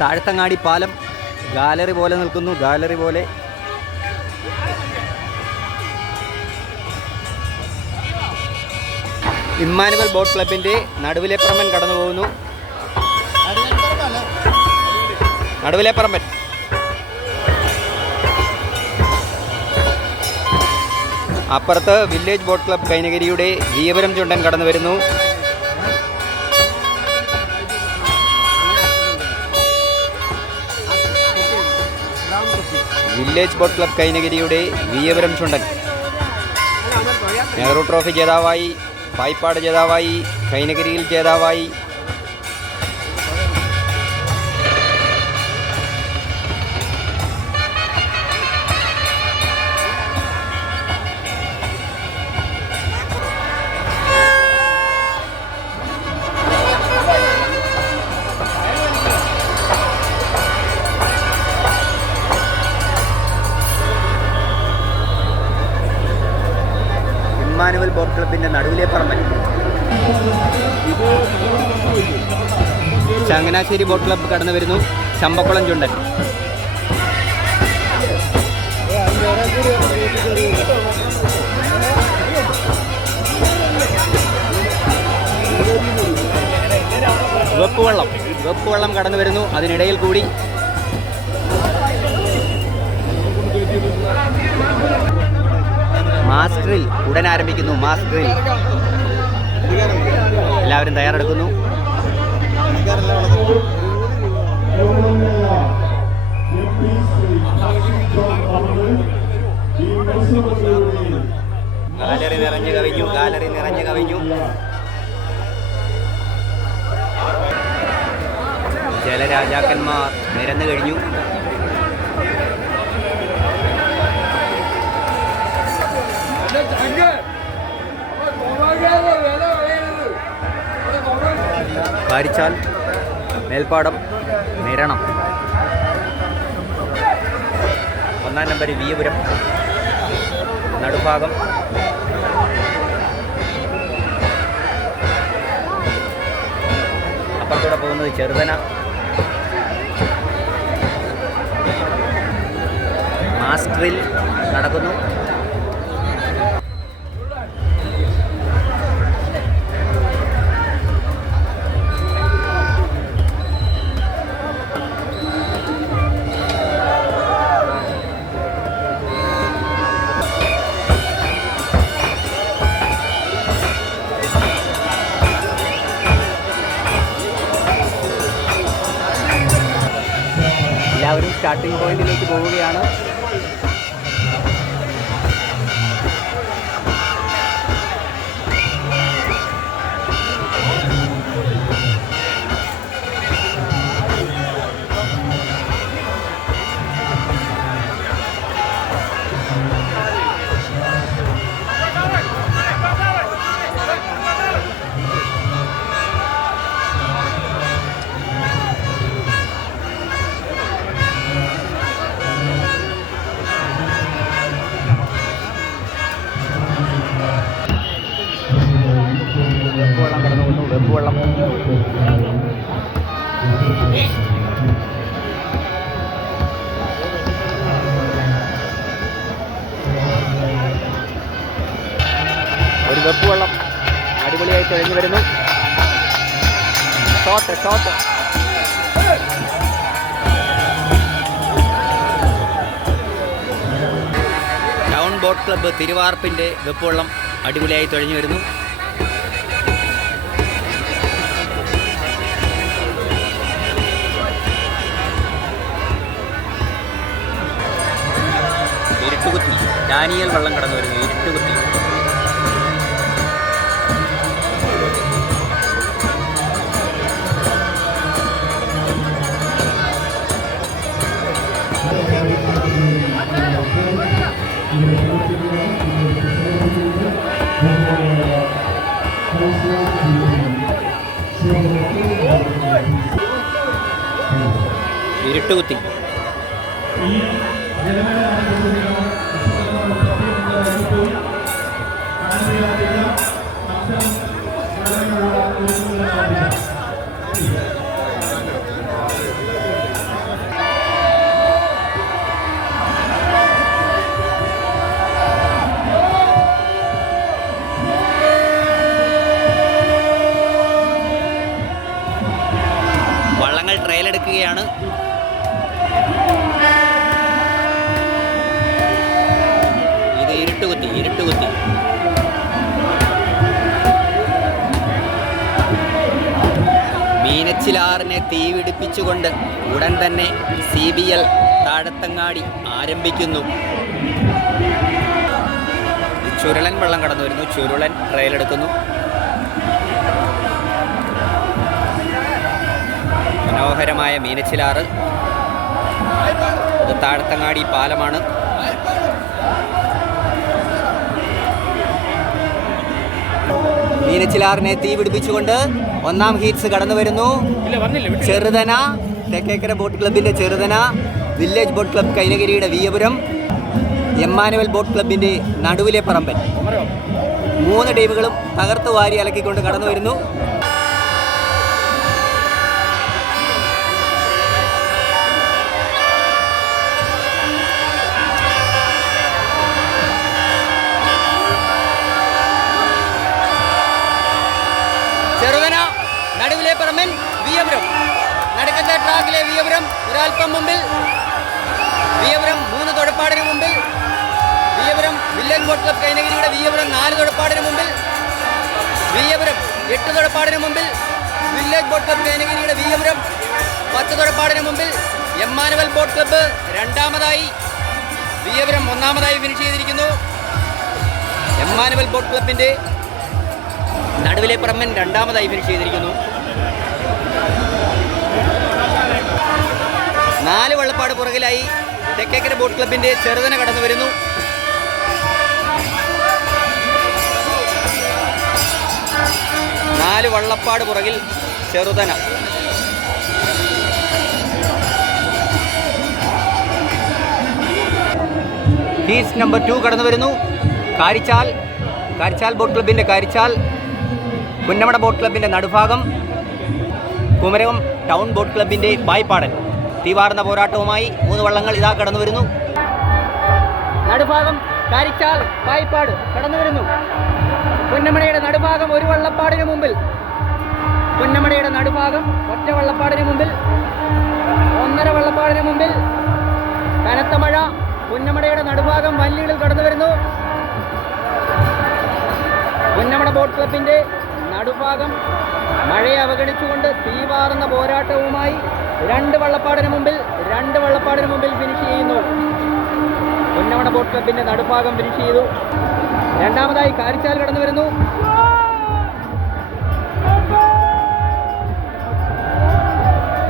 താഴത്തങ്ങാടി പാലം ഗാലറി പോലെ നിൽക്കുന്നു, ഗാലറി പോലെ. ഇമ്മാനുവൽ ബോട്ട് ക്ലബിൻ്റെ നടുവിലെപ്പറമ്പൻ കടന്നു പോകുന്നു. നടുവിലെപ്പറമ്പൻ അപ്പുറത്ത് വില്ലേജ് ബോട്ട് ക്ലബ് കൈനഗിരിയുടെ വീയപുരം ചുണ്ടൻ കടന്നു വരുന്നു. വില്ലേജ് ബോട്ട് ക്ലബ് കൈനഗിരിയുടെ വീയപുരം ചുണ്ടൻ നെഹ്റു ട്രോഫി ജേതാവായി, പായിപ്പാട് ജേതാവായി, കൈനഗിരിയിൽ ജേതാവായി. ഇമ്മാനുവൽ ബോട്ട് ക്ലബിൻ്റെ നടുവിലെപ്പറമ്പൻ. ചങ്ങനാശ്ശേരി ബോട്ട് ക്ലബ്ബ് കടന്നു വരുന്നു. ചമ്പക്കുളം ചുണ്ടൻ. വെപ്പുവള്ളം കടന്നു വരുന്നു. അതിനിടയിൽ കൂടി മാസ്റ്ററിൽ ഉടൻ ആരംഭിക്കുന്നു. മാസ്റ്ററിൽ എല്ലാവരും തയ്യാറെടുക്കുന്നു. ഗാലറി നിറഞ്ഞു കവിഞ്ഞു, ഗാലറി നിറഞ്ഞു കവിഞ്ഞു. ജലരാജാക്കന്മാർ നിരന്നു കഴിഞ്ഞു. കാരിച്ചാൽ, മേൽപ്പാടം, നിരണം. 1-ാം നമ്പർ വീയപുരം, നടുഭാഗം. അപ്പുറത്തൂടെ പോകുന്നത് ചെറുതന. മാസ്റ്ററിൽ നടക്കുന്നു. എല്ലാവരും സ്റ്റാർട്ടിംഗ് പോയിന്റിലേക്ക് പോവുകയാണ്. വെപ്പുവള്ളം കടന്നു പോകുന്നു. വെപ്പുവള്ളം ഒരു വെപ്പുവള്ളം അടിപൊളിയായി തെളിഞ്ഞു വരുന്നു. Shot shot. Town boat club തിരുവാർപ്പിൻ്റെ വെപ്പുവള്ളം അടിപൊളിയായി തെളിഞ്ഞു വരുന്നു. ഇരുട്ടുകുത്തി ഡാനിയൽ വള്ളം കടന്നു വരുന്നു. ഇരുട്ടുകുത്തി ഇരുട്ടുകുത്തി. മീനച്ചിലാറിനെ തീപിടിപ്പിച്ചുകൊണ്ട് ഉടൻ തന്നെ CBL താഴത്തങ്ങാടി ആരംഭിക്കുന്നു. ചുരുളൻ വെള്ളം കടന്നു വരുന്നു. ചുരുളൻ ട്രയലെടുക്കുന്നു. മനോഹരമായ മീനച്ചിലാറ്. ഇത് താഴത്തങ്ങാടി പാലമാണ്. മീനച്ചിലാറിനെ തീ പിടിപ്പിച്ചുകൊണ്ട് ഒന്നാം ഹീറ്റ്സ് കടന്നു വരുന്നു. ചെറുതന തെക്കേക്കര ബോട്ട് ക്ലബിൻ്റെ ചെറുതന, വില്ലേജ് ബോട്ട് ക്ലബ് കൈനഗിരിയുടെ വിയപുരം, എമ്മാനുവൽ ബോട്ട് ക്ലബിൻ്റെ നടുവിലെ പറമ്പൻ. 3 ടീമുകളും തകർത്തു വാരി അലക്കിക്കൊണ്ട് കടന്നു വരുന്നു. ചെറുതന, നടുവിലെ പറമ്പൻ, വിയപുരം. നടുക്കത്തെ ട്രാക്കിലെ വിയപുരം ഒരൽപ്പം മുമ്പിൽ. വിയപുരം 3 തൊടപ്പാടിന് മുമ്പിൽ. വിയപുരം വില്ലേജ് ബോട്ട് ക്ലബ് കൈനഗിരിയുടെ വിയപുരം 4 തൊടപ്പാടിന് മുമ്പിൽ. വിയപുരം 8 തൊടപ്പാടിന് മുമ്പിൽ. വില്ലേജ് ബോട്ട് ക്ലബ് കൈനഗിരിയുടെ വിയപുരം 10 തൊടപ്പാടിന് മുമ്പിൽ. എമ്മാനുവൽ ബോട്ട് ക്ലബ്ബ് രണ്ടാമതായി. വിയപുരം ഒന്നാമതായി ഫിനിഷ് ചെയ്തിരിക്കുന്നു. എമ്മാനുവൽ ബോട്ട് ക്ലബിൻ്റെ നടുവിലെ പറമ്പൻ രണ്ടാമതായി ഫിനിഷ് ചെയ്തിരിക്കുന്നു. 4 വള്ളപ്പാട് പുറകിലായി തെക്കേക്കര ബോട്ട് ക്ലബിൻ്റെ ചെറുതന കടന്നു വരുന്നു. നാല് വള്ളപ്പാട് പുറകിൽ ചെറുതന. ഹീറ്റ്സ് നമ്പർ 2 കടന്നു വരുന്നു. കാരിച്ചാൽ ബോട്ട് ക്ലബിൻ്റെ കാരിച്ചാൽ, പുന്നമട ബോട്ട് ക്ലബിൻ്റെ നടുഭാഗം, കുമരകം ടൗൺ ബോട്ട് ക്ലബിൻ്റെ പായ്പാടൻ. തീവാർന്ന പോരാട്ടവുമായി 3 വള്ളങ്ങൾ ഇതാ കടന്നു വരുന്നു. നടുഭാഗം കാരിച്ചാൽ പായ്പാട് കടന്നു വരുന്നു. പുന്നമടയുടെ നടുഭാഗം 1 വള്ളപ്പാടിന് മുമ്പിൽ. പുന്നമടയുടെ നടുഭാഗം 1 വള്ളപ്പാടിന് മുമ്പിൽ. 1.5 വള്ളപ്പാടിന് മുമ്പിൽ. കനത്ത മഴ. പുന്നമടയുടെ നടുഭാഗം വല്ലികളിൽ കടന്നു വരുന്നു. പുന്നമട ബോട്ട് ക്ലബിൻ്റെ നടുഭാഗം മഴയെ അവഗണിച്ചുകൊണ്ട് തീവാറുന്ന പോരാട്ടവുമായി 2 വള്ളപ്പാടിന് മുമ്പിൽ ഫിനിഷ് ചെയ്യുന്നു. പുന്നമട ബോട്ട് ക്ലബിൻ്റെ നടുഭാഗം ഫിനിഷ് ചെയ്തു. രണ്ടാമതായി കാരിച്ചാൽ കടന്നു വരുന്നു.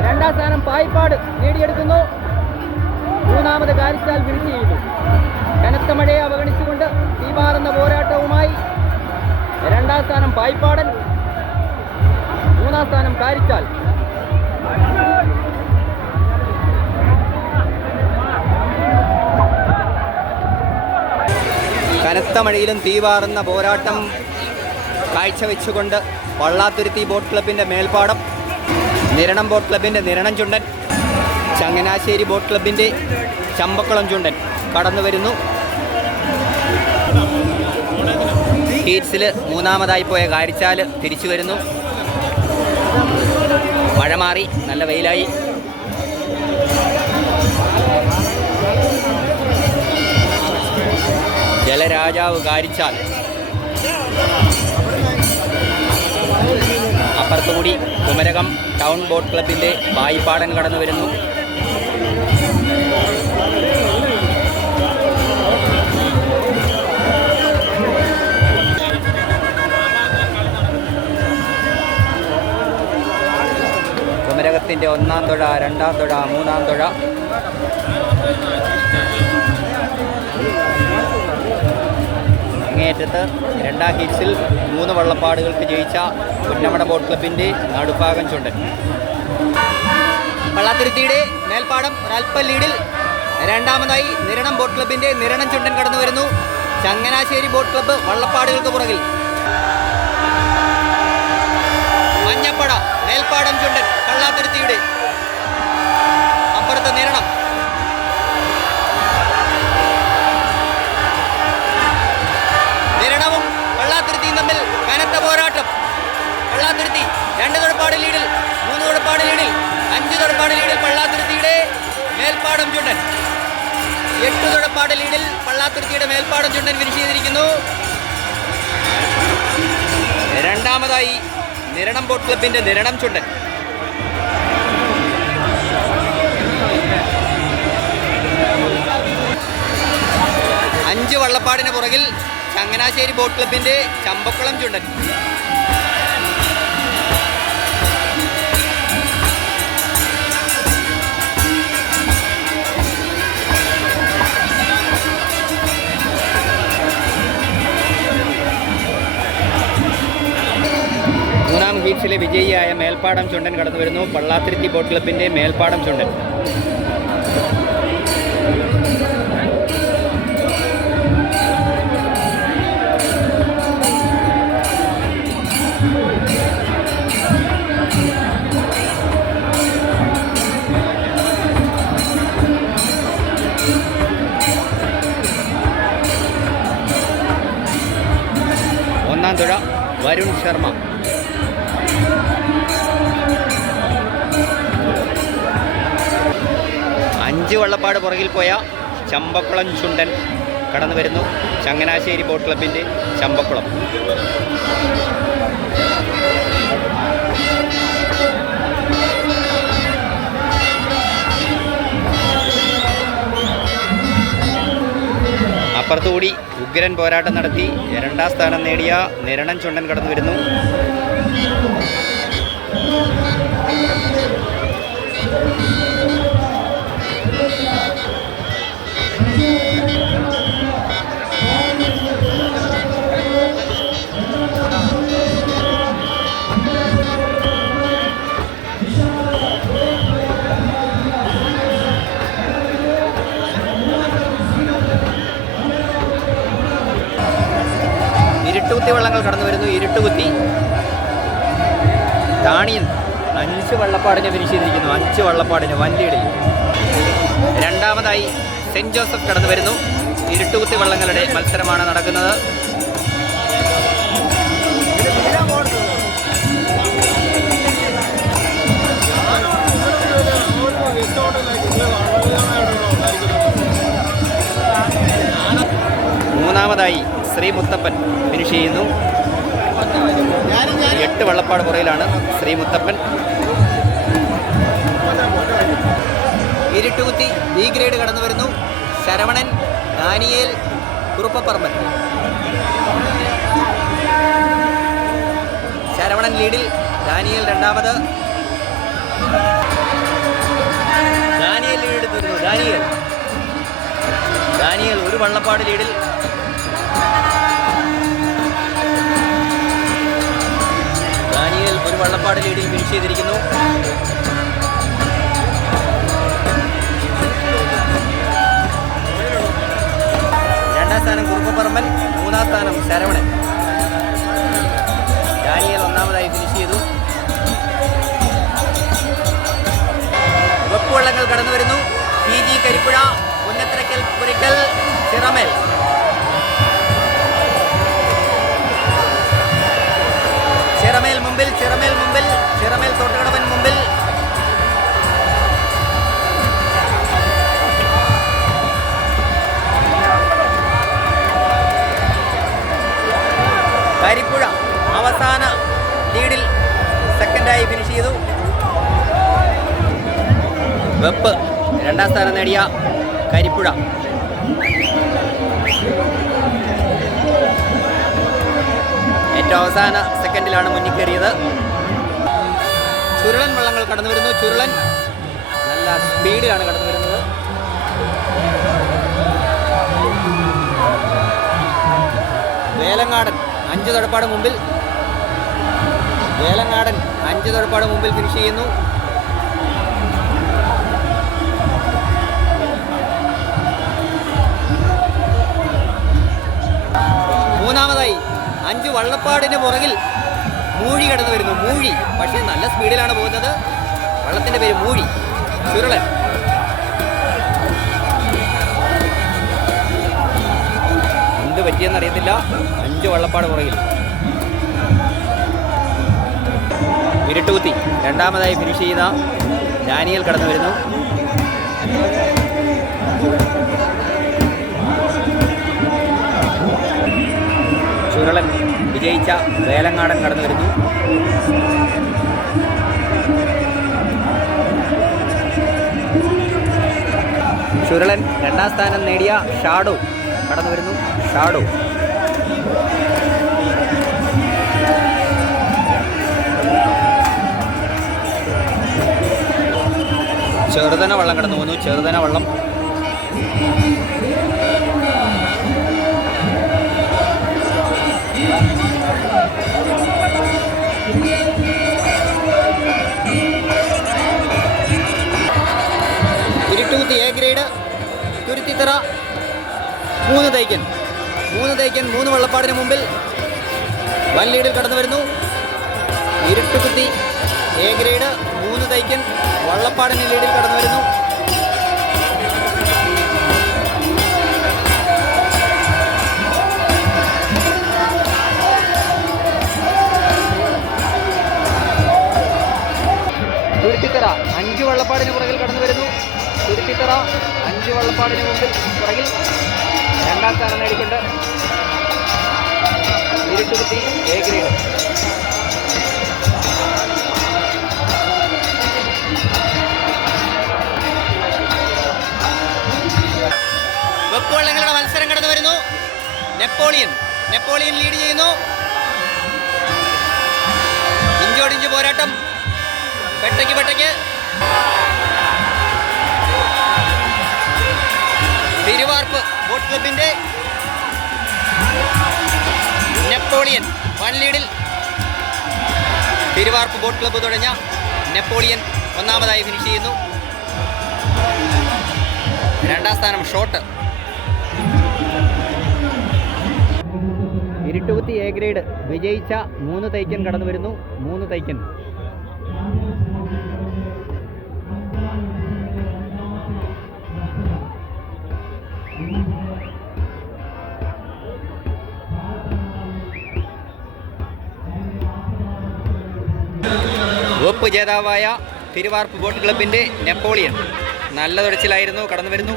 രണ്ടാം സ്ഥാനം പായ്പാട് നേടിയെടുക്കുന്നു. മൂന്നാമത് കാരിച്ചാൽ ഫിനിഷ് ചെയ്യുന്നു. കനത്ത മഴയെ അവഗണിച്ചുകൊണ്ട് തീവാറുന്ന പോരാട്ടവുമായി 2ാം സ്ഥാനം പായ്പാടൻ, 3ാം സ്ഥാനം കാരിച്ചാൽ. കനത്ത മഴയിലും തീവാറുന്ന പോരാട്ടം കാഴ്ചവെച്ചുകൊണ്ട് വള്ളാത്തുരുത്തി ബോട്ട് ക്ലബിൻ്റെ മേൽപ്പാടം, നിരണം ബോട്ട് ക്ലബിൻ്റെ നിരണം ചുണ്ടൻ, ചങ്ങനാശ്ശേരി ബോട്ട് ക്ലബിൻ്റെ ചമ്പക്കുളം ചുണ്ടൻ കടന്നു വരുന്നു. ഹീറ്റ്സിൽ 3ാമതായി പോയ കാരിച്ചാൽ തിരിച്ചു വരുന്നു. മഴ മാറി, നല്ല വെയിലായി. ജലരാജാവ് കാരിച്ചാൽ. അപ്പുറത്തുകൂടി കുമരകം ടൗൺ ബോട്ട് ക്ലബിൻ്റെ പായ്പാടൻ കടന്നു വരുന്നു. കുമരകത്തിൻ്റെ 1ാം തുഴ, 2ാം തുഴ, 3ാം തുഴ. അങ്ങേയറ്റത്ത് 2ാം ഹീറ്റ്സിൽ 3 വള്ളപ്പാടുകൾക്ക് ജയിച്ച പുന്നമട ബോട്ട് ക്ലബിൻ്റെ നടുഭാഗം ചുണ്ടൻ. വള്ളാത്തുരുത്തിയുടെ മേൽപ്പാടം ഒരൽപ്പം ലീഡിൽ. 2ാമതായി നിരണം ബോട്ട് ക്ലബിൻ്റെ നിരണം ചുണ്ടൻ കടന്നു വരുന്നു. ചങ്ങനാശ്ശേരി ബോട്ട് ക്ലബ്ബ് വള്ളപ്പാടുകൾക്ക് പുറകിൽ. മഞ്ഞപ്പട മേൽപ്പാടം ചുണ്ടൻ വള്ളാത്തുരുത്തിയുടെ. അപ്പുറത്ത് നിരണം. നിരണവും വള്ളാത്തുരുത്തിയും തമ്മിൽ കനത്ത പോരാട്ടം. വള്ളാത്തുരുത്തി 2 തൊടപ്പാട് ലീഡിൽ, 3 തൊടപ്പാട് ലീഡിൽ, 5 തൊടപ്പാട് ലീഡിൽ വള്ളാത്തുരുത്തിയുടെ മേൽപ്പാടം ചുണ്ടൻ. 8 തൊടപ്പാട് ലീഡിൽ വള്ളാത്തുരുത്തിയുടെ മേൽപ്പാടം ചുണ്ടൻ ഫിനിഷ് ചെയ്തിരിക്കുന്നു. 2ാമതായി നിരണം ബോട്ട് ക്ലബിൻ്റെ നിരണം ചുണ്ടൻ. വള്ളപ്പാടിന് പുറകിൽ ചങ്ങനാശ്ശേരി ബോട്ട് ക്ലബിൻ്റെ ചമ്പക്കുളം ചുണ്ടൻ. മൂന്നാം ഹീറ്റ്സിലെ വിജയിയായ മേൽപ്പാടം ചുണ്ടൻ കടന്നു വരുന്നു. പള്ളാത്തുരുത്തി ബോട്ട് ക്ലബിൻ്റെ മേൽപ്പാടം ചുണ്ടൻ. ഒന്നാം തുഴ വരുൺ ശർമ്മ. അഞ്ച് വള്ളപ്പാട് പുറകിൽ പോയ ചമ്പക്കുളം ചുണ്ടൻ കടന്നു വരുന്നു. ചങ്ങനാശ്ശേരി ബോട്ട് ക്ലബിൻ്റെ ചമ്പക്കുളം. അപ്പുറത്തുകൂടി ഉഗ്രൻ പോരാട്ടം നടത്തി രണ്ടാം സ്ഥാനം നേടിയ നിരണം ചുണ്ടൻ കടന്നു വരുന്നു. ഇരുട്ടുകുത്തി വള്ളങ്ങൾ കടന്നു വരുന്നു. ഇരുട്ടുകുത്തി താണിയൻ 5 വള്ളപ്പാടിനെ ഫിനിഷ് ചെയ്തിരിക്കുന്നു. 5 വള്ളപ്പാടിന് വൻലീഡിൽ. രണ്ടാമതായി സെൻറ് ജോസഫ് കടന്നു വരുന്നു. ഇരുട്ടുകുത്തി വള്ളങ്ങളുടെ മത്സരമാണ് നടക്കുന്നത്. മൂന്നാമതായി ശ്രീ മുത്തപ്പൻ ഫിനിഷ് ചെയ്യുന്നു. 8 വള്ളപ്പാട് പുറയിലാണ് ശ്രീ മുത്തപ്പൻ. ഇരുട്ടുകുത്തി ബി ഗ്രേഡ് കടന്നു വരുന്നു. ശരവണൻ, ദാനിയേൽ, കുറുപ്പപ്പറമ്പൻ. ശരവണൻ ലീഡിൽ, ദാനിയേൽ രണ്ടാമത്. ദാനിയേൽ ലീഡ് എടുത്തിരുന്നു. ദാനിയേൽ 1 വള്ളപ്പാട് ലീഡിൽ. ദാനിയേൽ 1 വള്ളപ്പാട് ലീഡിൽ ഫിനിഷ് ചെയ്തിരിക്കുന്നു. രണ്ടാം സ്ഥാനം കുറുപ്പപ്പറമ്പൻ, 3-ാം സ്ഥാനം ശരവണൻ. ദാനിയേൽ 1-ാമതായി ഫിനിഷ് ചെയ്തു. വെപ്പ് വള്ളങ്ങൾ കടന്നു വരുന്നു. PG കരിപ്പുഴ, പുന്നത്തറയ്ക്കൽ, പുരയ്ക്കൽ, ചിറമേൽ. ചിറമേൽ മുമ്പിൽ, ചിറമേൽ തോട്ടുകടവൻ മുമ്പിൽ. കരിപ്പുഴ അവസാന ലീഡിൽ സെക്കൻഡായി ഫിനിഷ് ചെയ്തു. വെപ്പ് 2-ാം സ്ഥാനം നേടിയ കരിപ്പുഴ. ഏറ്റവും അവസാന സെക്കൻഡിലാണ് മുന്നിൽ കയറിയത്. ചുരുളൻ വള്ളങ്ങൾ കടന്നു വരുന്നു. ചുരുളൻ നല്ല സ്പീഡിലാണ് കടന്നു വരുന്നത്. വേലങ്ങാടൻ 5 തൊടപ്പാട് മുമ്പിൽ. വേലങ്ങാടൻ 5 തൊടപ്പാട് മുമ്പിൽ ഫിനിഷ് ചെയ്യുന്നു. മൂന്നാമതായി 5 വള്ളപ്പാടിന് പുറകിൽ മൂഴി കടന്നു വരുന്നു. മൂഴി പക്ഷേ നല്ല സ്പീഡിലാണ് പോകുന്നത്. വള്ളത്തിൻ്റെ പേര് മൂഴി. ചുരുളൻ എന്ത് പറ്റിയെന്നറിയത്തില്ല. 5 വള്ളപ്പാട് പുറകിൽ. ഇരുട്ടുകുത്തി 2-ാമതായി ഫിനിഷ് ചെയ്ത ഡാനിയൽ കടന്നു വരുന്നു. ചുരുളൻ വിജയിച്ച വേലങ്ങാടൻ കടന്നു വരുന്നു. ചുരുളൻ 2-ാം സ്ഥാനം നേടിയ ഷാഡോ കടന്നു വരുന്നു. ഷാഡോ ചെറുതന വള്ളം കടന്നു പോകുന്നു. ചെറുതന വള്ളം ഇരുട്ടുകുത്തി എ ഗ്രേഡ് തുരുത്തിത്തറ 3 തൈക്കൻ 3 വള്ളപ്പാടിന് മുമ്പിൽ വൻ ലീഡിൽ കടന്നു വരുന്നു. ഇരുട്ടുകുത്തി എ ഗ്രേഡ് 3 തൈക്കൻ വള്ളപ്പാടിന് ലീഡിൽ കടന്നു വരുന്നു. തുരുത്തിത്തറ 5 വള്ളപ്പാടിന് പുറകിൽ കടന്നു വരുന്നു. തുരുത്തിത്തറ 5 വള്ളപ്പാടിന് മുമ്പിൽ പുറകിൽ 2ാം സ്ഥാനം നേടിക്കൊണ്ട് ഇരുട്ടുകുത്തി എ ഗ്രേഡ്. വെപ്പുവള്ളങ്ങളുടെ മത്സരം കടന്നു വരുന്നു. നെപ്പോളിയൻ ലീഡ് ചെയ്യുന്നു. ഇഞ്ചോടിഞ്ച് പോരാട്ടം. പെട്ടയ്ക്ക് തിരുവാർപ്പ് ബോട്ട് ക്ലബിന്റെ നെപ്പോളിയൻ വൺ ലീഡിൽ. തിരുവാർപ്പ് ബോട്ട് ക്ലബ്ബ് തുടങ്ങിയ നെപ്പോളിയൻ 1ാമതായി ഫിനിഷ് ചെയ്യുന്നു. 2ാം സ്ഥാനം ഷോട്ട്. ഇരുട്ടുകുത്തി എ ഗ്രേഡ് വിജയിച്ച 3 തൈക്കൻ കടന്നു വരുന്നു. 3 തൈക്കൻ വെപ്പ് ജേതാവായ തിരുവാർപ്പ് ബോട്ട് ക്ലബിൻ്റെ നെപ്പോളിയൻ നല്ല തുഴച്ചിലായിരുന്നു. കടന്നു വരുന്നു.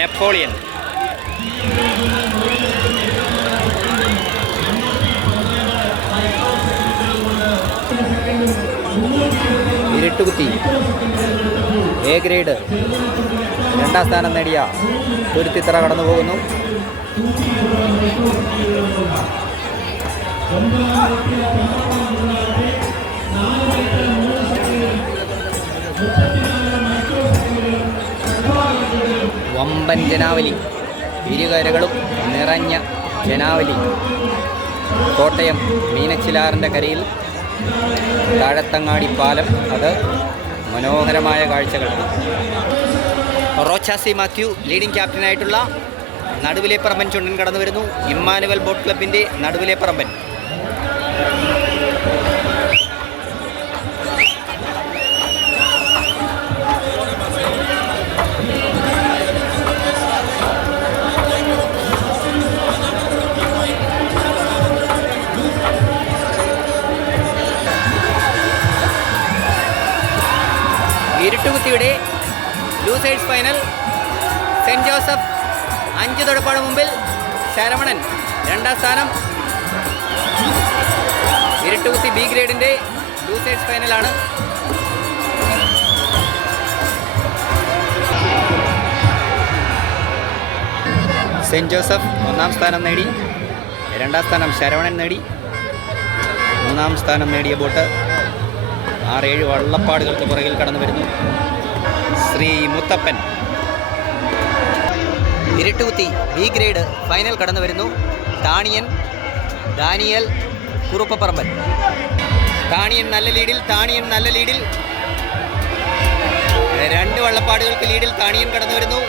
നെപ്പോളിയൻ ഇരുട്ടുകുത്തി എ ഗ്രേഡ് 2ാം സ്ഥാനം നേടിയ തുരുത്തിത്തറ കടന്നു പോകുന്നു. വമ്പൻ ജനാവലി, ഇരുകരകളും നിറഞ്ഞ ജനാവലി. കോട്ടയം മീനച്ചിലാറിൻ്റെ കരയിൽ താഴത്തങ്ങാടി പാലം, അത് മനോഹരമായ കാഴ്ചകളാണ്. റോച്ചാസി മാത്യു ലീഡിംഗ് ക്യാപ്റ്റനായിട്ടുള്ള നടുവിലെ പറമ്പൻ ചുണ്ടൻ കടന്നു വരുന്നു. ഇമ്മാനുവൽ ബോട്ട് ക്ലബിൻ്റെ നടുവിലെ പറമ്പൻ. ഇരുട്ടുകുത്തിയുടെ ലൂസേഴ്സ് ഫൈനൽ. സെൻറ് ജോസഫ് 5 തൊടുപ്പാട് മുമ്പിൽ. ശരവണൻ 2ാം സ്ഥാനം. ഇരുട്ടുകുത്തി ബി ഗ്രേഡിൻ്റെ ലൂസേഴ്സ് ഫൈനലാണ്. സെൻറ് ജോസഫ് 1ാം സ്ഥാനം നേടി. 2ാം സ്ഥാനം ശരവണൻ നേടി. 3ാം സ്ഥാനം നേടിയ ബോട്ട് 6-7 വള്ളപ്പാടുകൾക്ക് പുറകിൽ കടന്നു വരുന്നു. Sri Muthappan. Iruttukuthi B grade final കടന്നു വരുന്നു. താണിയൻ, ദാനിയൽ, കുറുപ്പപ്പറമ്പൻ. താണിയൻ നല്ല ലീഡിൽ. 2 വള്ളപ്പാടുകൾക്ക് ലീഡിൽ താണിയൻ കടന്നു വരുന്നു.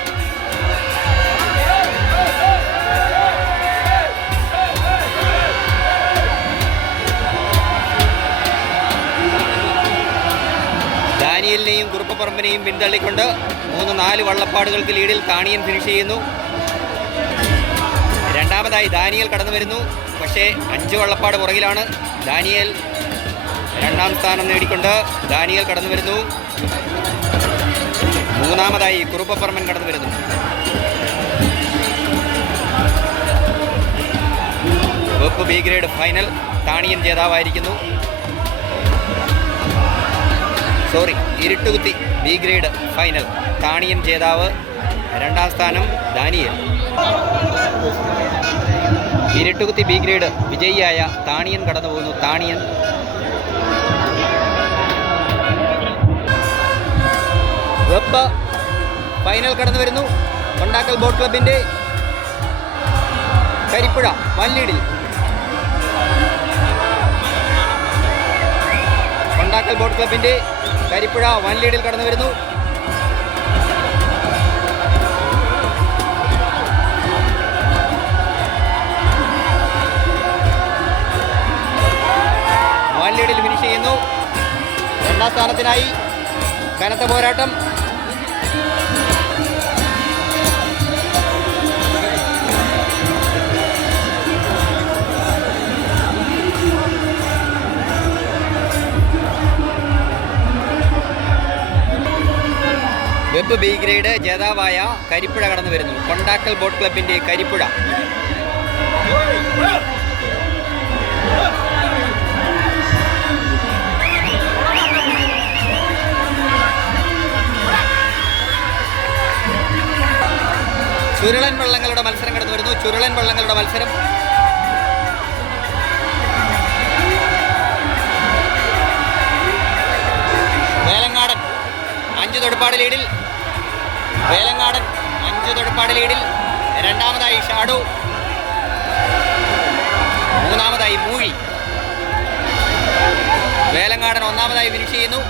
ദാനിയലിനെയും കുറുപ്പപ്പറമ്പിനെയും പിന്തള്ളിക്കൊണ്ട് 3-4 വള്ളപ്പാടുകൾക്ക് ലീഡിൽ താണിയൻ ഫിനിഷ് ചെയ്യുന്നു. 2ാമതായി ദാനിയൽ കടന്നു വരുന്നു. പക്ഷേ 5 വള്ളപ്പാട് പുറകിലാണ്. ദാനിയൽ 2ാം സ്ഥാനം നേടിക്കൊണ്ട് ദാനിയൽ കടന്നു വരുന്നു. 3ാമതായി കുറുപ്പപ്പറമ്പൻ കടന്നു വരുന്നു. വെപ്പ് ബി ഗ്രേഡ് ഫൈനൽ. താണിയൻ ജേതാവായിരിക്കുന്നു. Iruttukuthi B grade final. Thaniyan ജേതാവ്, 2ാം സ്ഥാനം ദാനിയേൽ. ഇരുട്ടുകുത്തി ബി ഗ്രേഡ് വിജയിയായ താണിയൻ കടന്നു പോകുന്നു. താണിയൻ വെപ്പ് ഫൈനൽ കടന്നു വരുന്നു. കൊണ്ടാക്കൽ ബോട്ട് ക്ലബിൻ്റെ കരിപ്പുഴ വൻ ലീഡിൽ. കൊണ്ടാക്കൽ ബോട്ട് ക്ലബിൻ്റെ കരിപ്പുഴ വൻ ലീഡിൽ കടന്നു വരുന്നു. വൻ ലീഡിൽ ഫിനിഷ് ചെയ്യുന്നു. 2ാം സ്ഥാനത്തിനായി കനത്ത പോരാട്ടം. വെബ് ബി ഗ്രേഡ് ജേതാവായ കരിപ്പുഴ കടന്നു വരുന്നു. കൊണ്ടാക്കൽ ബോട്ട് ക്ലബിൻ്റെ കരിപ്പുഴ. ചുരുളൻ വള്ളങ്ങളുടെ മത്സരം കടന്നു വരുന്നു. ചുരുളൻ വള്ളങ്ങളുടെ മത്സരം. വേലങ്ങാടൻ 5 തൊടുപ്പാട് ലീഡിൽ. വേലങ്ങാടൻ 5 തൊടുപ്പാട് ലീഡിൽ. 2ാമതായി ഷാഡു, 3ാമതായി മൂഴി. വേലങ്ങാടൻ 1ാമതായി ഫിനിഷ് ചെയ്യുന്നു.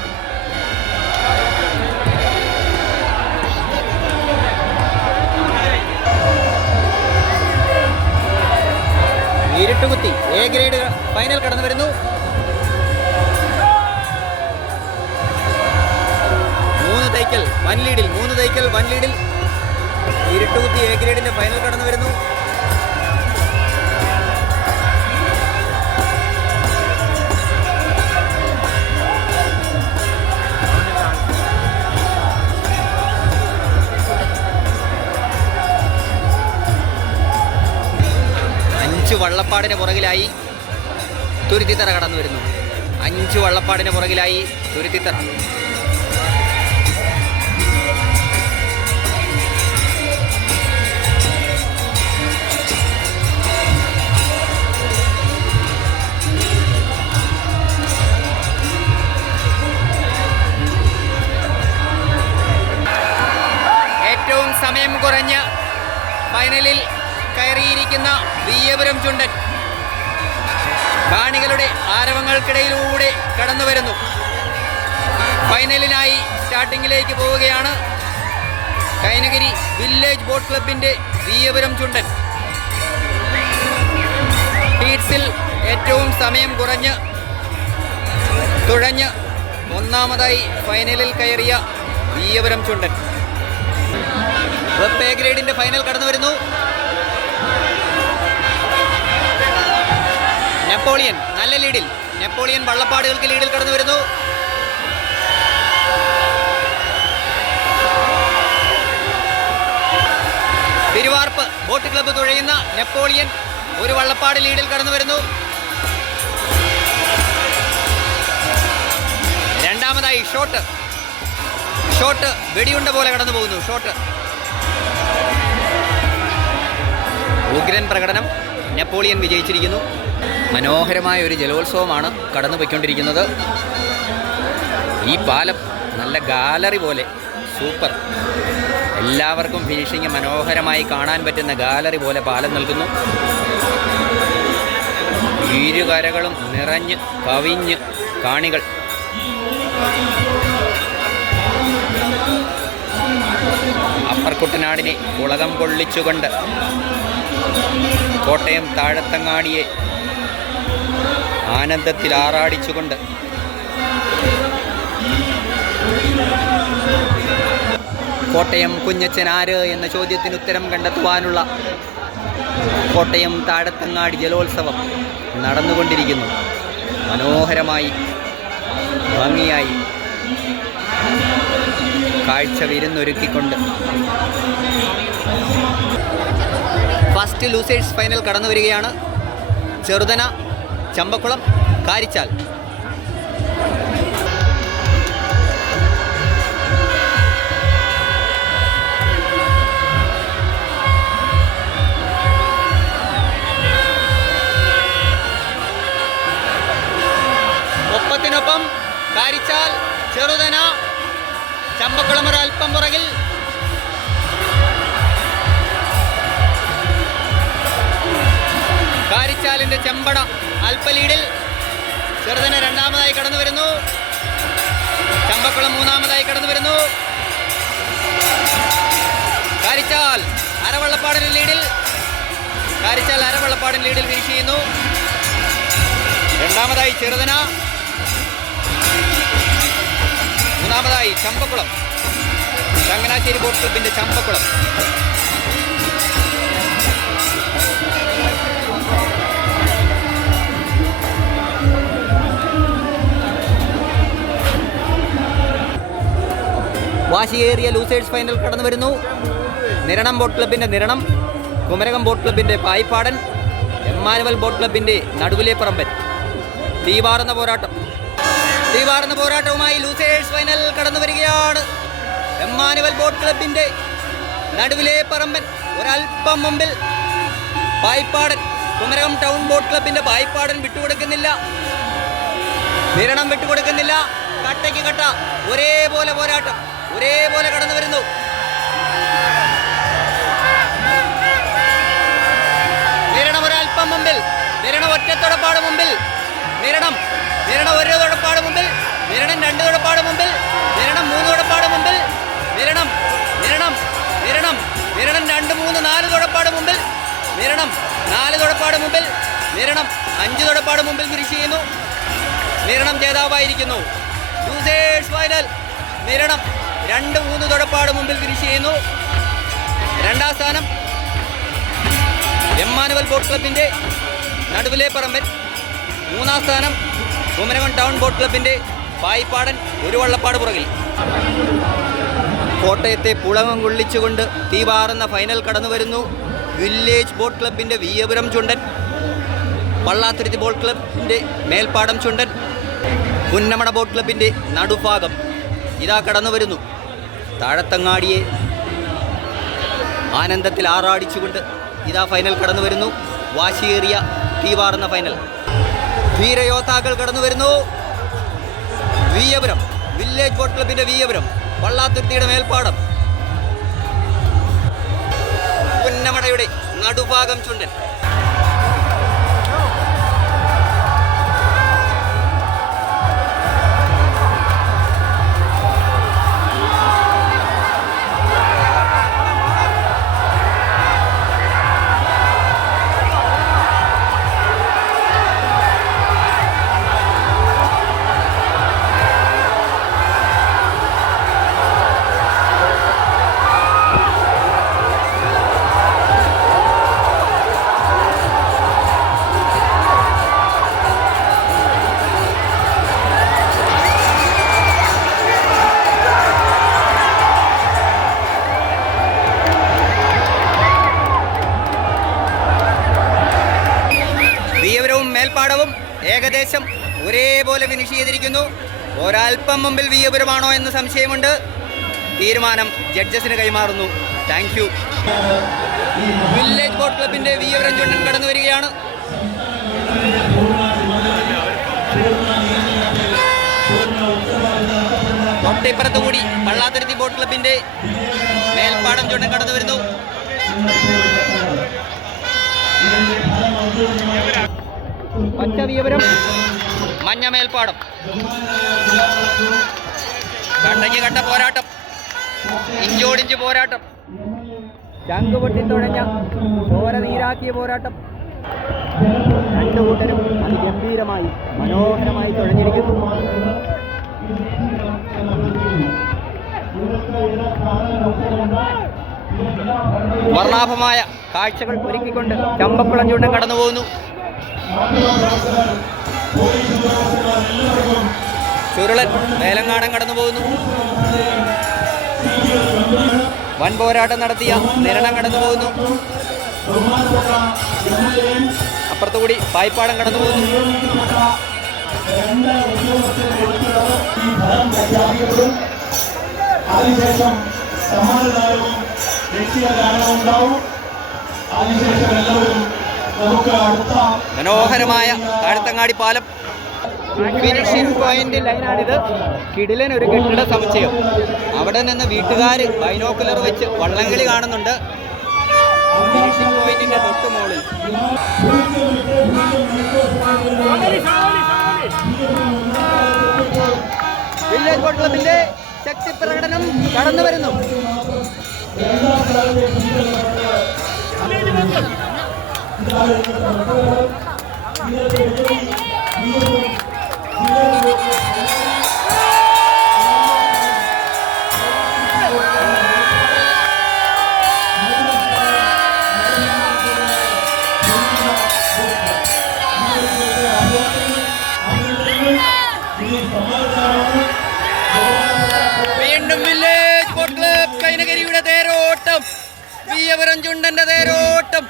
ഇരുട്ടുകുത്തി എ ഗ്രേഡ് ഫൈനൽ കടന്നു വരുന്നു. 3 തൈക്കൽ വൻ ലീഡിൽ. 3 തൈക്കൽ വൻ ലീഡിൽ. ഇരുട്ടുകുത്തി എ ഗ്രേഡിൻ്റെ ഫൈനൽ കടന്നു വരുന്നു. വള്ളപ്പാടിന് പുറകിലായി തുരുത്തിത്തറ കടന്നു വരുന്നു. 5 വള്ളപ്പാടിന് പുറകിലായി തുരുത്തിത്തറ. ഏറ്റവും സമയം കുറഞ്ഞ ഫൈനലിൽ കയറിയിരിക്കുന്ന വിയ്യപുരം ചുണ്ടൻ കാണികളുടെ ആരവങ്ങൾക്കിടയിലൂടെ കടന്നു വരുന്നു. ഫൈനലിനായി സ്റ്റാർട്ടിങ്ങിലേക്ക് പോവുകയാണ് കൈനഗിരി വില്ലേജ് ബോട്ട് ക്ലബിൻ്റെ വിയ്യപുരം ചുണ്ടൻ. ഹീറ്റ്സിൽ ഏറ്റവും സമയം കുറഞ്ഞ് തുഴഞ്ഞ് 1ാമതായി ഫൈനലിൽ കയറിയ വിയ്യപുരം ചുണ്ടൻ. വെബ് എ ഗ്രേഡിൻ്റെ ഫൈനൽ കടന്നു വരുന്നു. നെപ്പോളിയൻ നല്ല ലീഡിൽ. നെപ്പോളിയൻ വള്ളപ്പാടുകൾക്ക് ലീഡിൽ കടന്നു വരുന്നു. തിരുവാർപ്പ് ബോട്ട് ക്ലബ്ബ് തുഴയുന്ന നെപ്പോളിയൻ ഒരു വള്ളപ്പാട് ലീഡിൽ കടന്നു വരുന്നു. 2ാമതായി ഷോട്ട് വെടിയുണ്ട പോലെ കടന്നു പോകുന്നു. ഷോട്ട് ഉഗ്രൻ പ്രകടനം. നെപ്പോളിയൻ വിജയിച്ചിരിക്കുന്നു. മനോഹരമായ ഒരു ജലോത്സവമാണ് കടന്നു പോയിക്കൊണ്ടിരിക്കുന്നത്. ഈ പാലം നല്ല ഗാലറി പോലെ സൂപ്പർ. എല്ലാവർക്കും ഫിനിഷിങ് മനോഹരമായി കാണാൻ പറ്റുന്ന ഗാലറി പോലെ പാലം നൽകുന്നു. ഇരുകരകളും നിറഞ്ഞ് കവിഞ്ഞ് കാണികൾ. അപ്പർ കുട്ടനാടിനെ ഉളകം കൊള്ളിച്ചുകൊണ്ട് കോട്ടയം താഴത്തങ്ങാടിയെ ആനന്ദത്തിൽ ആറാടിച്ചുകൊണ്ട് കോട്ടയം കുഞ്ഞച്ചനാര് എന്ന ചോദ്യത്തിന് ഉത്തരം കണ്ടെത്തുവാനുള്ള കോട്ടയം താഴത്തങ്ങാടി ജലോത്സവം നടന്നുകൊണ്ടിരിക്കുന്നു. മനോഹരമായി ഭംഗിയായി കാഴ്ച വിരുന്നൊരുക്കിക്കൊണ്ട് ഫസ്റ്റ് ലൂസേഴ്സ് ഫൈനൽ കടന്നു വരികയാണ്. ചെറുതന, ചമ്പക്കുളം, കാരിച്ചാൽ. പെരുമ്പട അല്പ ലീഡിൽ. ചെറുതന രണ്ടാമതായി കടന്നു വരുന്നു. ചമ്പക്കുളം മൂന്നാമതായി കടന്നു വരുന്നു. കാരിച്ചാൽ അരവള്ളപ്പാടിന് ലീഡിൽ. കാരിച്ചാൽ അരവള്ളപ്പാടിന് ലീഡിൽ ഫിനിഷ് ചെയ്യുന്നു. രണ്ടാമതായി ചെറുതന. മൂന്നാമതായി ചമ്പക്കുളം, ചങ്ങനാശ്ശേരി ബോട്ട് ക്ലബിന്റെ ചമ്പക്കുളം. വാശിയേറിയ ലൂസേഴ്സ് ഫൈനൽ കടന്നു വരുന്നു. നിരണം ബോട്ട് ക്ലബിന്റെ നിരണം, കുമരകം ബോട്ട് ക്ലബിന്റെ പായിപ്പാടൻ, എമ്മാനുവൽ ബോട്ട് ക്ലബിന്റെ നടുവിലെ പറമ്പൻ. തീവാറുന്ന പോരാട്ടവുമായി ലൂസേഴ്സ് ഫൈനൽ കടന്നു വരികയാണ്. എമ്മാനുവൽ ബോട്ട് ക്ലബിന്റെ നടുവിലെ പറമ്പൻ ഒരൽപ്പം മുമ്പിൽ. പായിപ്പാടൻ, കുമരകം ടൗൺ ബോട്ട് ക്ലബിന്റെ പായിപ്പാടൻ വിട്ടുകൊടുക്കുന്നില്ല. നിരണം വിട്ടുകൊടുക്കുന്നില്ല. കട്ടയ്ക്ക് കട്ട, ഒരേപോലെ പോരാട്ടം, ഒരേപോലെ കടന്നു വരുന്നു. നിരണം ഒരൽപ്പം മുമ്പിൽ. നിരണം ഒറ്റത്തൊടപ്പാട് മുമ്പിൽ. നിരണം ഒരു തുടപ്പാട് മുമ്പിൽ. നിരണം രണ്ട് തുടപ്പാട് മുമ്പിൽ. നിരണം മൂന്ന് തുടപ്പാട് മുമ്പിൽ. നിരണം 2, 3, 4 തുടപ്പാട് മുമ്പിൽ. നിരണം 4 തുടപ്പാട് മുമ്പിൽ. നിരണം 5 തുടപ്പാട് മുമ്പിൽ ഫിനിഷ് ചെയ്യുന്നു. നിരണം ജേതാവായിരിക്കുന്നു. ലൂസേഴ്സ് ഫൈനൽ നിരണം 2, 3 തുടപ്പാട് മുമ്പിൽ ഫിനിഷ് ചെയ്യുന്നു. രണ്ടാം സ്ഥാനം എമ്മാനുവൽ ബോട്ട് ക്ലബിന്റെ നടുവിലെ പറമ്പൻ. മൂന്നാം സ്ഥാനം കുമരകം ടൗൺ ബോട്ട് ക്ലബിന്റെ പായിപ്പാടൻ, ഒരു വള്ളപ്പാട് പുറകിൽ. കോട്ടയത്തെ പുളകം കൊള്ളിച്ചുകൊണ്ട് തീവാറുന്ന ഫൈനൽ കടന്നു വരുന്നു. വില്ലേജ് ബോട്ട് ക്ലബിന്റെ വീയപുരം ചുണ്ടൻ, പള്ളാത്തുരുത്തി ബോട്ട് ക്ലബിന്റെ മേൽപ്പാടം ചുണ്ടൻ, പുന്നമട ബോട്ട് ക്ലബിന്റെ നടുഭാഗം ഇതാ കടന്നു വരുന്നു. താഴത്തങ്ങാടിയെ ആനന്ദത്തിൽ ആറാടിച്ചുകൊണ്ട് ഇതാ ഫൈനൽ കടന്നു വരുന്നു. വാശിയേറിയ തീവാറുന്ന ഫൈനൽ. ധീരയോദ്ധാക്കൾ കടന്നു വരുന്നു. വീയപുരം വില്ലേജ് ബോട്ട് ക്ലബിന്റെ വീയപുരം, പള്ളാത്തുരുത്തിയുടെ മേൽപ്പാടം, പുന്നമടയുടെ നടുഭാഗം ചുണ്ടൻ. മേൽപ്പാടവും ഏകദേശം ഒരേപോലെ ഫിനിഷ് ചെയ്തിരിക്കുന്നു. ഒരൽപ്പം മുമ്പിൽ വീയപുരമാണോ എന്ന് സംശയമുണ്ട്. തീരുമാനം ജഡ്ജസിന് കൈമാറുന്നു. Thank you. വില്ലേജ് ബോട്ട് ക്ലബിന്റെ വീയപുരം ചുണ്ടൻ കടന്നു വരികയാണ്. തൊട്ടിപ്പുറത്ത് കൂടി പള്ളാത്തുരുത്തി ബോട്ട് ക്ലബിന്റെ മേൽപ്പാടം ചുണ്ടൻ കടന്നു വരുന്നു. പച്ച വീയപുരം, മഞ്ഞ മേൽപ്പാടം. കണ്ടയ്ക്ക് കണ്ട പോരാട്ടം, ഇഞ്ചോടിഞ്ച് പോരാട്ടം, ചങ്ക് പൊട്ടിത്തുഴഞ്ഞ ചോര നീരാക്കിയ പോരാട്ടം. രണ്ടു കൂട്ടരും അതിഗംഭീരമായി മനോഹരമായി തുഴഞ്ഞിരിക്കുന്നു. വർണ്ണാഭമായ കാഴ്ചകൾ ഒരുക്കിക്കൊണ്ട് ചമ്പക്കുളം ചൂണ്ടൻ കടന്നു പോകുന്നു. ചുരുളൻ വേലങ്ങാടൻ കടന്നു പോകുന്നു. വൻ പോരാട്ടം നടത്തിയ നിരണം കടന്നു പോകുന്നു. അപ്പുറത്തുകൂടി പായിപ്പാടം കടന്നു പോകുന്നു. അതിനുശേഷം സമ്മാനദാനവും ദേശീയ ഗാനവും ഉണ്ടാവും. അതിനുശേഷം എല്ലാവരും നമുക്ക് അടുത്ത മനോഹരമായ താഴത്തങ്ങാടി പാലം ഫിനിഷിംഗ് പോയിന്റ് ലൈനാണിത്. കിടിലൻ ഒരു കെട്ടിട സമുച്ചയം. അവിടെ നിന്ന് വീട്ടുകാർ ബൈനോക്കുലർ വെച്ച് വള്ളംകളി കാണുന്നുണ്ട്. ഫിനിഷിംഗ് പോയിന്റിന്റെ തൊട്ട് മുകളിൽ. വില്ലേജ് ബോട്ട് ക്ലബിന്റെ ശക്തി പ്രകടനം കടന്നു വരുന്നു. വീണ്ടും വില്ലേജ് ബോട്ട് ക്ലബ് കൈനകരിയുടെ തേരോട്ടം, വിയപുരം ചുണ്ടന്റെ തേരോട്ടം.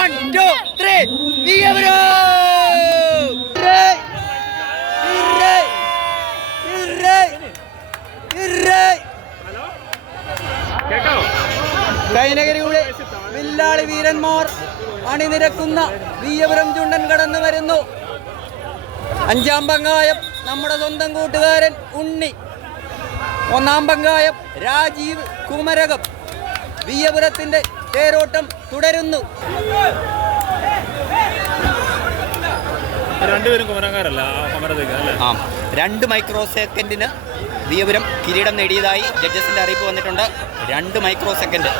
One, two, three, Veeyapuram. കൈനകരിയുടെ വില്ലാളി വീരന്മാർ അണിനിരക്കുന്ന വിയപുരം ചുണ്ടൻ കടന്നു വരുന്നു. 5-ാം പങ്കായം നമ്മുടെ സ്വന്തം കൂട്ടുകാരൻ ഉണ്ണി, 1-ാം പങ്കായം രാജീവ് കുമരകം. വിയപുരത്തിന്റെ തേരോട്ടം തുടരുന്നു. രണ്ടുപേരും കുമരങ്കാരല്ല, 2 മൈക്രോ സെക്കൻഡിന് വിയപുരം കിരീടം നേടിയതായി ജഡ്ജസിന്റെ അറിയിപ്പ് വന്നിട്ടുണ്ട്. 2 മൈക്രോ സെക്കൻഡ്.